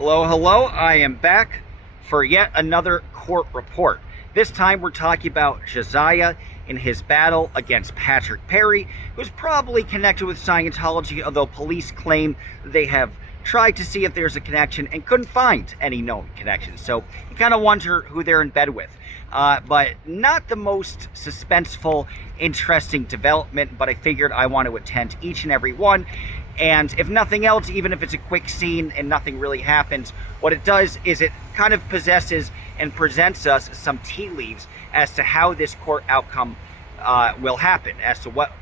Hello, hello. I am back for yet another court report. This time we're talking about Jasiah in his battle against Patrick Perry, who's probably connected with Scientology, although police claim they have tried to see if there's a connection and couldn't find any known connections. So you kind of wonder who they're in bed with. But not the most suspenseful, interesting development, but I figured I want to attend each and every one. And if nothing else, even if it's a quick scene and nothing really happens, what it does is it kind of possesses and presents us some tea leaves as to how this court outcome will happen, as to what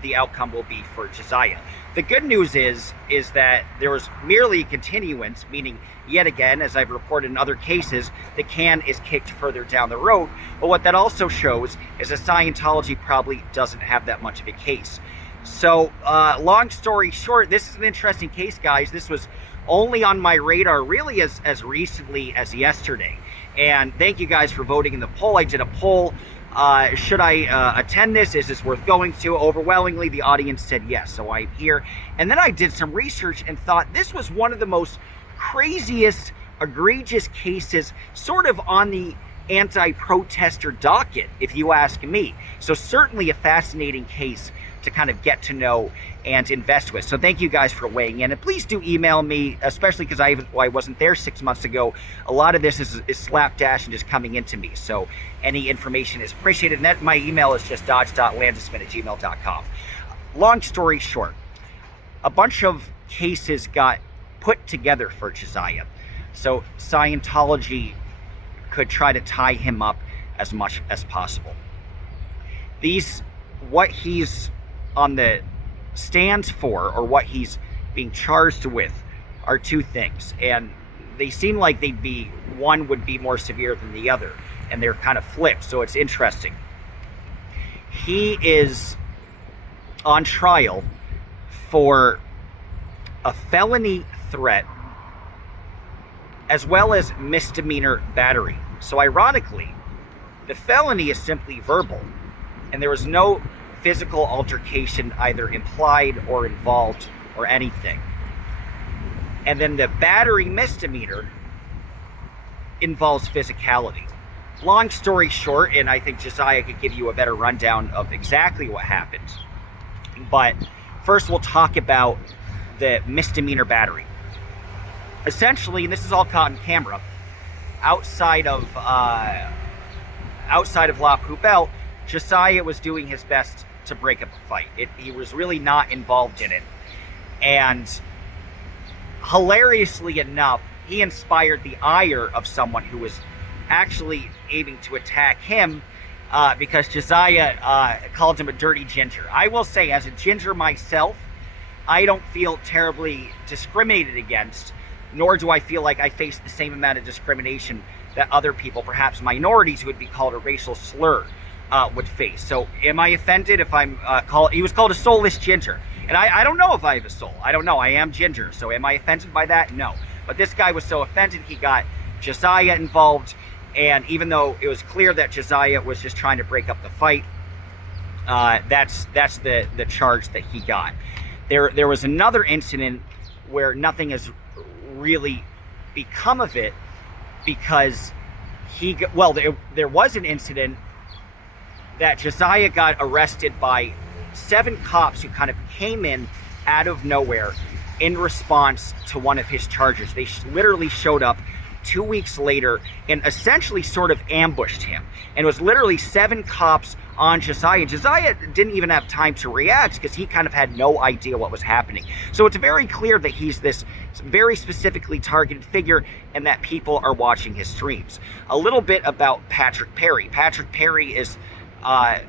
the outcome will be for Jasiah. The good news is that there was merely a continuance, meaning yet again, as I've reported in other cases, the can is kicked further down the road. But what that also shows is that Scientology probably doesn't have that much of a case. So, long story short, this is an interesting case, guys. This was only on my radar really as recently as yesterday. And thank you guys for voting in the poll. I did a poll. Should I attend this? Is this worth going to? Overwhelmingly, the audience said yes, so I'm here. And then I did some research and thought this was one of the most craziest, egregious cases sort of on the anti-protester docket, if you ask me. So certainly a fascinating case to kind of get to know and invest with. So thank you guys for weighing in, and please do email me, especially because I wasn't there 6 months ago. A lot of this is slapdash and just coming into me, so any information is appreciated. And that my email is just dodge.landisman@gmail.com. Long story short, a bunch of cases got put together for Jasiah, so Scientology could try to tie him up as much as possible. What he's on the stands for, or what he's being charged with, are two things, and they seem like one would be more severe than the other, and they're kind of flipped, so it's interesting. He is on trial for a felony threat as well as misdemeanor battery. So ironically, the felony is simply verbal, and there was no physical altercation either implied or involved or anything. And then the battery misdemeanor involves physicality. Long story short, and I think Jasiah could give you a better rundown of exactly what happened. But first we'll talk about the misdemeanor battery. Essentially, and this is all caught on camera, outside of La Poubelle, Jasiah was doing his best to break up a fight. He was really not involved in it. And hilariously enough, he inspired the ire of someone who was actually aiming to attack him because Jasiah called him a dirty ginger. I will say, as a ginger myself, I don't feel terribly discriminated against, nor do I feel like I face the same amount of discrimination that other people, perhaps minorities who would be called a racial slur, would face. So am I offended if I'm he was called a soulless ginger, and I don't know if I have a soul. I don't know. I am ginger, so am I offended by that? No. But this guy was so offended, he got Jasiah involved, and even though it was clear that Jasiah was just trying to break up the fight, that's the charge that he got. There was another incident where nothing has really become of it, because there was an incident that Jasiah got arrested by 7 cops who kind of came in out of nowhere in response to one of his charges. They literally showed up 2 weeks later and essentially sort of ambushed him. And it was literally 7 cops on Jasiah. Jasiah didn't even have time to react because he kind of had no idea what was happening. So it's very clear that he's this very specifically targeted figure and that people are watching his streams. A little bit about Patrick Perry. Patrick Perry is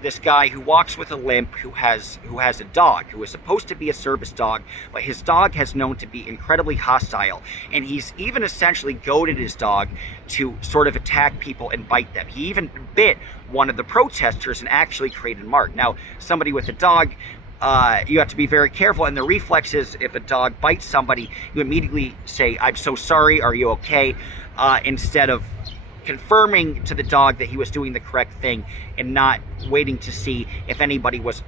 this guy who walks with a limp, who has a dog, who is supposed to be a service dog, but his dog has known to be incredibly hostile, and he's even essentially goaded his dog to sort of attack people and bite them. He even bit one of the protesters and actually created a mark. Now, somebody with a dog, you have to be very careful, and the reflex is, if a dog bites somebody, you immediately say, "I'm so sorry, are you okay?" Instead of confirming to the dog that he was doing the correct thing and not waiting to see if anybody was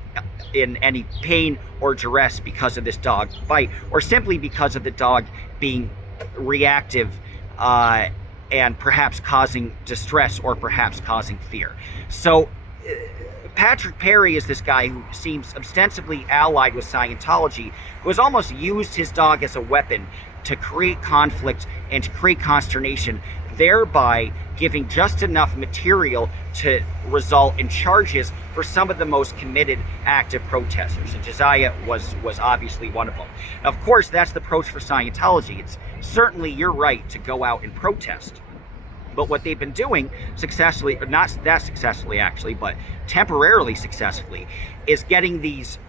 in any pain or duress because of this dog bite, or simply because of the dog being reactive, and perhaps causing distress or perhaps causing fear. So Patrick Perry is this guy who seems ostensibly allied with Scientology, who has almost used his dog as a weapon to create conflict and to create consternation, thereby giving just enough material to result in charges for some of the most committed active protesters. And Jasiah was obviously one of them. Of course, that's the approach for Scientology. It's certainly your right to go out and protest. But what they've been doing successfully, not that successfully actually, but temporarily successfully, is getting these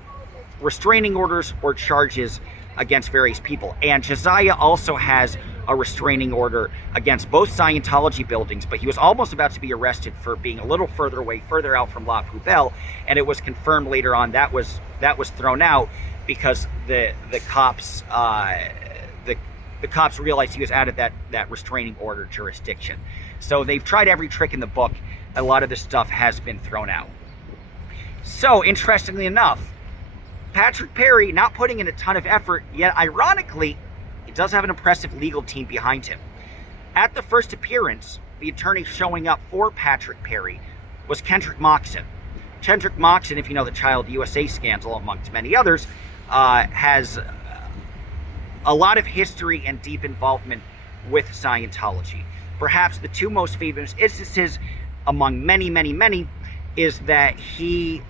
restraining orders or charges against various people. And Jasiah also has a restraining order against both Scientology buildings, but he was almost about to be arrested for being a little further away, further out from La Poubelle, and it was confirmed later on that was thrown out because the cops the cops realized he was out of that restraining order jurisdiction. So they've tried every trick in the book. A lot of this stuff has been thrown out. So interestingly enough, Patrick Perry not putting in a ton of effort, yet ironically, he does have an impressive legal team behind him. At the first appearance, the attorney showing up for Patrick Perry was Kendrick Moxon. Kendrick Moxon, if you know the Child USA scandal, amongst many others, has a lot of history and deep involvement with Scientology. Perhaps the two most famous instances, among many, many, many, is that he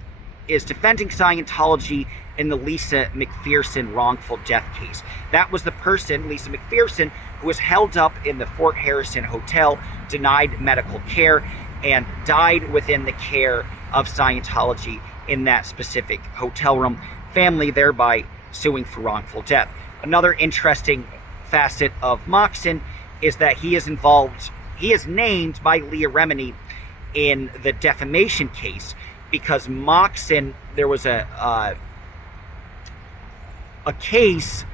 is defending Scientology in the Lisa McPherson wrongful death case. That was the person, Lisa McPherson, who was held up in the Fort Harrison Hotel, denied medical care, and died within the care of Scientology in that specific hotel room. Family thereby suing for wrongful death. Another interesting facet of Moxon is that he is named by Leah Remini in the defamation case because Moxon, there was a case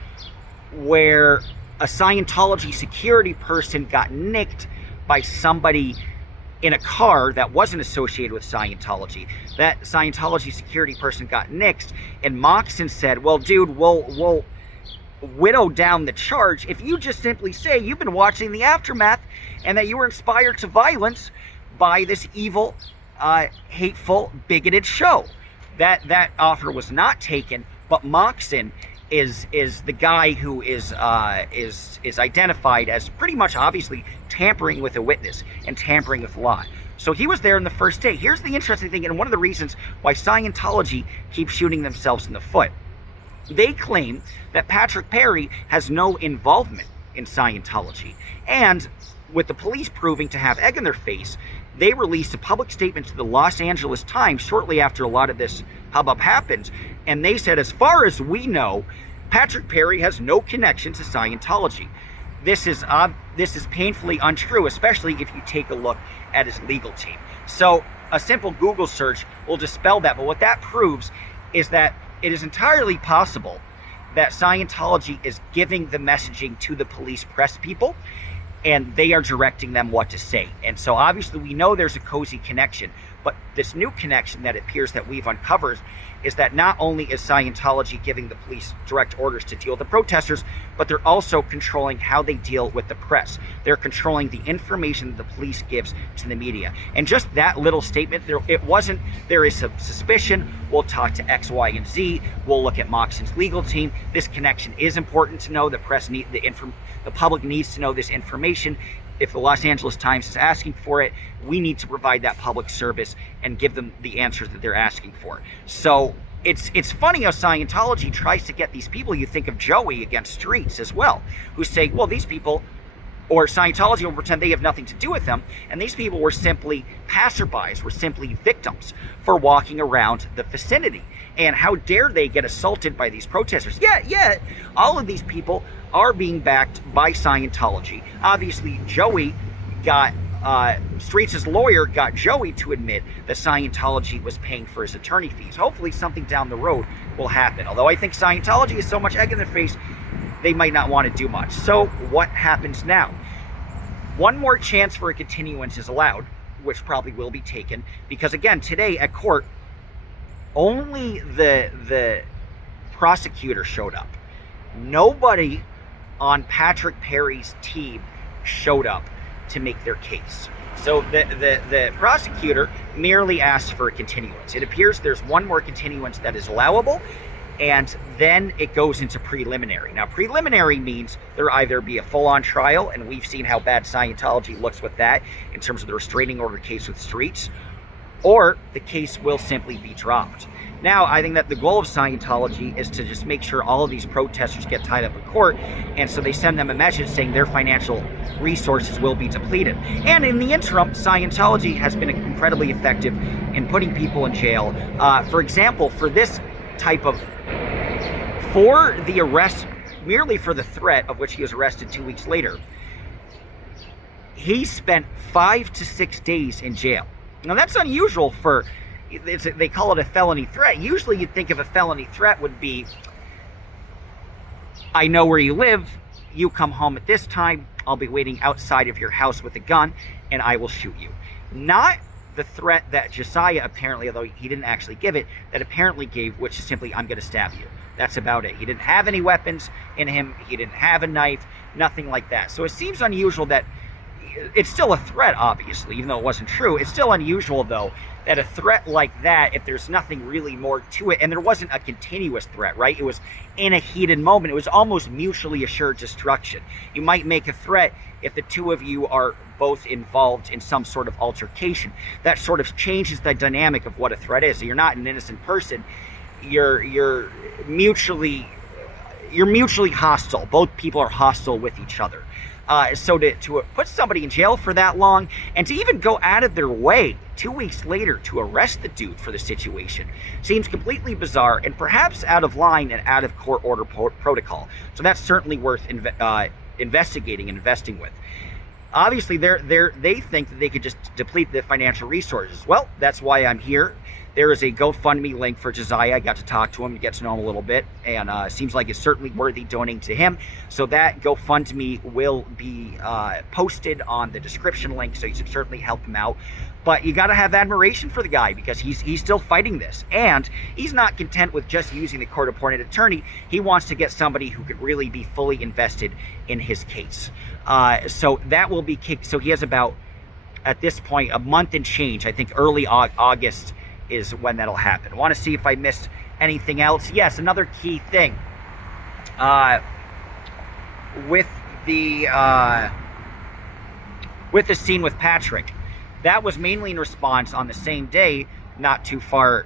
where a Scientology security person got nicked by somebody in a car that wasn't associated with Scientology. That Scientology security person got nicked, and Moxon said, well, dude, we'll whittle down the charge if you just simply say you've been watching the aftermath and that you were inspired to violence by this evil, hateful, bigoted show. That offer was not taken, but Moxon is the guy who is identified as pretty much obviously tampering with a witness and tampering with law. So he was there on the first day. Here's the interesting thing, and one of the reasons why Scientology keeps shooting themselves in the foot. They claim that Patrick Perry has no involvement in Scientology. And with the police proving to have egg in their face, they released a public statement to the Los Angeles Times shortly after a lot of this hubbub happened. And they said, as far as we know, Patrick Perry has no connection to Scientology. This is painfully untrue, especially if you take a look at his legal team. So a simple Google search will dispel that. But what that proves is that it is entirely possible that Scientology is giving the messaging to the police press people, and they are directing them what to say. And so obviously we know there's a cozy connection, but this new connection that it appears that we've uncovered is that not only is Scientology giving the police direct orders to deal with the protesters, but they're also controlling how they deal with the press. They're controlling the information that the police gives to the media. And just that little statement, there is some suspicion, we'll talk to X, Y, and Z, we'll look at Moxon's legal team. This connection is important to know. The public needs to know this information. If the Los Angeles Times is asking for it, we need to provide that public service and give them the answers that they're asking for. So it's funny how Scientology tries to get these people, you think of Joey against Streets as well, who say, well, these people, or Scientology will pretend they have nothing to do with them, and these people were simply passerbys, were simply victims for walking around the vicinity. And how dare they get assaulted by these protesters? Yet, all of these people are being backed by Scientology. Obviously, Joey got, Streets' lawyer got Joey to admit that Scientology was paying for his attorney fees. Hopefully something down the road will happen. Although I think Scientology is so much egg in their face, they might not want to do much. So what happens now? One more chance for a continuance is allowed, which probably will be taken, because again, today at court, only the prosecutor showed up. Nobody on Patrick Perry's team showed up to make their case. So the prosecutor merely asked for a continuance. It appears there's one more continuance that is allowable, and then it goes into preliminary. Now, preliminary means there either be a full-on trial, and we've seen how bad Scientology looks with that in terms of the restraining order case with Streets, or the case will simply be dropped. Now, I think that the goal of Scientology is to just make sure all of these protesters get tied up in court, and so they send them a message saying their financial resources will be depleted. And in the interim, Scientology has been incredibly effective in putting people in jail. For example, for this type of, for the arrest, merely for the threat of which he was arrested 2 weeks later, he spent 5 to 6 days in jail. Now, that's unusual for, they call it a felony threat. Usually you'd think of a felony threat would be, I know where you live, you come home at this time, I'll be waiting outside of your house with a gun, and I will shoot you. Not the threat that Jasiah apparently, although he didn't actually give it, that apparently gave, which is simply, I'm going to stab you. That's about it. He didn't have any weapons in him. He didn't have a knife, nothing like that. So it seems unusual that, it's still a threat, obviously, even though it wasn't true. It's still unusual, though, that a threat like that, if there's nothing really more to it, and there wasn't a continuous threat, right? It was in a heated moment. It was almost mutually assured destruction. You might make a threat if the two of you are both involved in some sort of altercation. That sort of changes the dynamic of what a threat is. So you're not an innocent person. You're mutually hostile. Both people are hostile with each other. So to put somebody in jail for that long, and to even go out of their way 2 weeks later to arrest the dude for the situation, seems completely bizarre and perhaps out of line and out of court order protocol. So that's certainly worth investigating and investing with. Obviously, they think that they could just deplete the financial resources. Well, that's why I'm here. There is a GoFundMe link for Jasiah. I got to talk to him, get to know him a little bit, and seems like it's certainly worthy donating to him. So that GoFundMe will be posted on the description link, so you should certainly help him out. But you got to have admiration for the guy, because he's still fighting this, and he's not content with just using the court-appointed attorney. He wants to get somebody who could really be fully invested in his case. So that will be kicked. So he has about, at this point, a month and change. I think early August is when that'll happen. I want to see if I missed anything else. Yes, another key thing with the scene with Patrick, that was mainly in response on the same day, not too far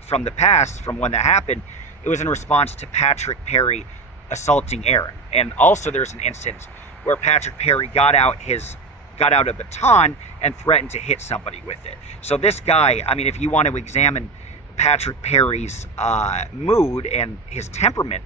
from the past, from when that happened. It was in response to Patrick Perry assaulting Aaron. And also there's an instance where Patrick Perry got out a baton and threatened to hit somebody with it. So this guy, I mean, if you want to examine Patrick Perry's mood and his temperament,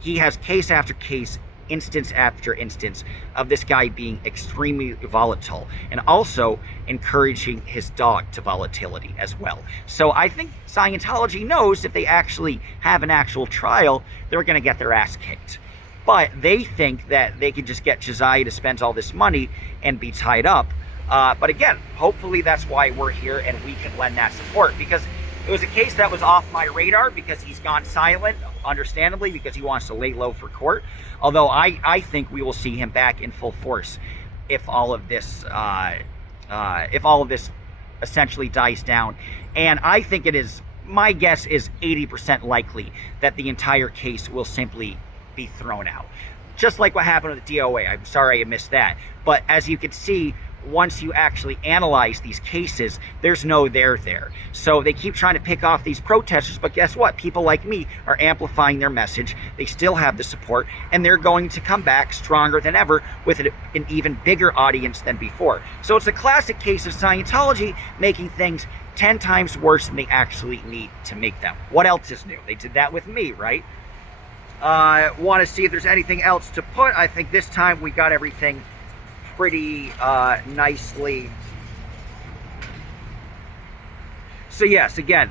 he has case after case, instance after instance of this guy being extremely volatile, and also encouraging his dog to volatility as well. So I think Scientology knows if they actually have an actual trial, they're going to get their ass kicked. But they think that they could just get Jasiah to spend all this money and be tied up. But again, hopefully that's why we're here and we can lend that support, because it was a case that was off my radar because he's gone silent, understandably, because he wants to lay low for court. Although I think we will see him back in full force if all of this essentially dies down. And I think it is, my guess is 80% likely that the entire case will simply be thrown out. Just like what happened with the DOA. I'm sorry I missed that. But as you can see, once you actually analyze these cases, there's no there there. So they keep trying to pick off these protesters, but guess what? People like me are amplifying their message. They still have the support, and they're going to come back stronger than ever with an even bigger audience than before. So it's a classic case of Scientology making things 10 times worse than they actually need to make them. What else is new? They did that with me, right? Want to see if there's anything else to put. I think this time we got everything pretty nicely. So yes, again,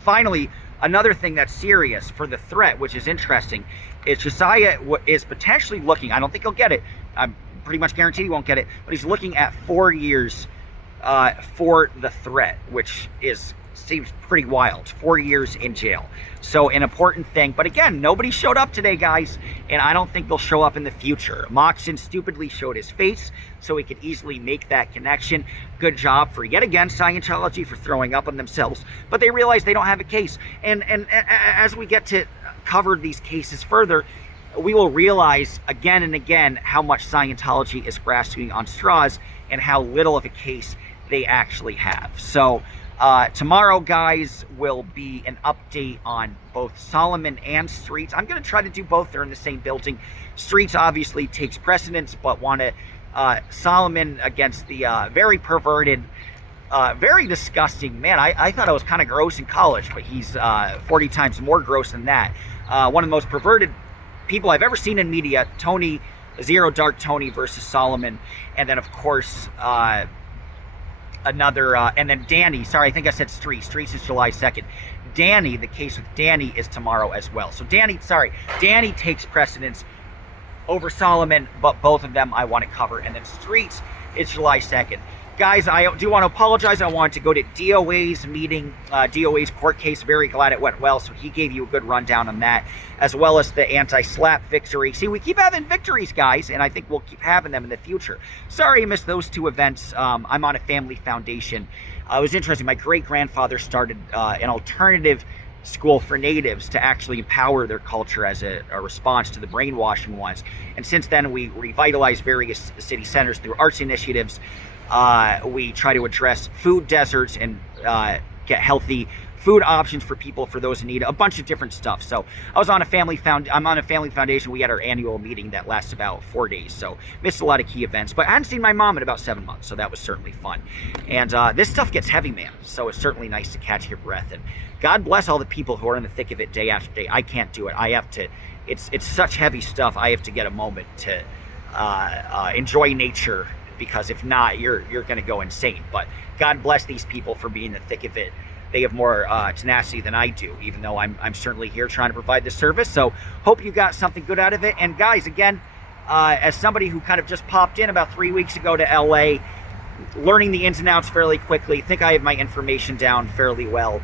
finally, another thing that's serious for the threat, which is interesting, is Jasiah is potentially looking, I don't think he'll get it, I'm pretty much guaranteed he won't get it, but he's looking at 4 years for the threat, which is seems pretty wild. 4 years in jail. So an important thing. But again, nobody showed up today, guys, and I don't think they'll show up in the future. Moxon stupidly showed his face so he could easily make that connection. Good job for, yet again, Scientology for throwing up on themselves. But they realize they don't have a case. And as we get to cover these cases further, we will realize again and again how much Scientology is grasping on straws and how little of a case they actually have. So tomorrow, guys, will be an update on both Solomon and Streets. I'm going to try to do both. They're in the same building. Streets obviously takes precedence, but want to Solomon against the very perverted, very disgusting man. I thought I was kind of gross in college, but he's 40 times more gross than that. One of the most perverted people I've ever seen in media. Tony, Zero Dark Tony versus Solomon, and then of course another, and then Danny. Sorry, I think I said Streets. Streets is July 2nd. Danny, the case with Danny is tomorrow as well. So Danny takes precedence over Solomon, but both of them I want to cover. And then Streets is July 2nd. Guys, I do want to apologize. I wanted to go to DOA's meeting, DOA's court case. Very glad it went well. So he gave you a good rundown on that, as well as the anti-slap victory. See, we keep having victories, guys, and I think we'll keep having them in the future. Sorry I missed those two events. I'm on a family foundation. It was interesting. My great-grandfather started an alternative school for natives to actually empower their culture as a response to the brainwashing ones. And since then, we revitalized various city centers through arts initiatives. We try to address food deserts and get healthy food options for people, for those in need, a bunch of different stuff. So I'm on a family foundation. We had our annual meeting that lasts about 4 days. So missed a lot of key events, but I hadn't seen my mom in about 7 months. So that was certainly fun. And this stuff gets heavy, man. So it's certainly nice to catch your breath. And God bless all the people who are in the thick of it day after day. I can't do it. I have to, it's such heavy stuff. I have to get a moment to enjoy nature, because if not, you're going to go insane. But God bless these people for being in the thick of it. They have more tenacity than I do, even though I'm certainly here trying to provide this service. So hope you got something good out of it. And guys, again, as somebody who kind of just popped in about 3 weeks ago to LA, learning the ins and outs fairly quickly, think I have my information down fairly well.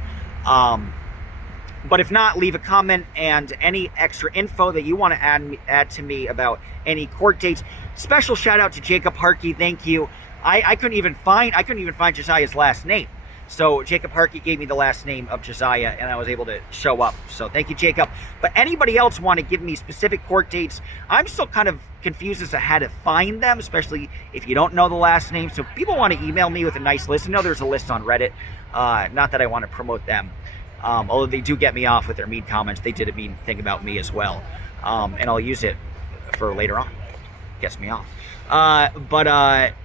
But if not, leave a comment, and any extra info that you want to add to me about any court dates. Special shout out to Jacob Harkey. Thank you. I couldn't even find Jasiah's last name. So Jacob Harkey gave me the last name of Jasiah, and I was able to show up. So thank you, Jacob. But anybody else want to give me specific court dates? I'm still kind of confused as to how to find them, especially if you don't know the last name. So if people want to email me with a nice list. I know there's a list on Reddit. Not that I want to promote them. Although they do get me off with their mean comments. They did a mean thing about me as well. And I'll use it for later on. Gets me off.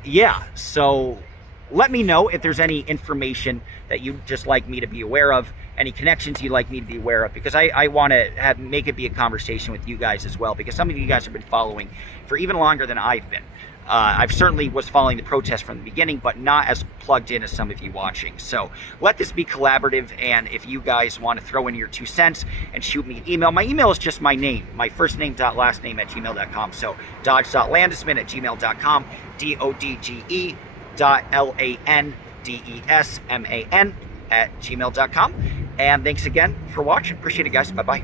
Yeah, so let me know if there's any information that you'd just like me to be aware of, any connections you'd like me to be aware of, because I want to make it be a conversation with you guys as well, because some of you guys have been following for even longer than I've been. I've certainly was following the protest from the beginning, but not as plugged in as some of you watching. So let this be collaborative, and if you guys want to throw in your 2 cents and shoot me an email, my email is just my name, my first name dot last name at gmail.com. So dodge.landesman at gmail.com, DODGE.LANDESMAN at gmail.com. And thanks again for watching. Appreciate it, guys. Bye-bye.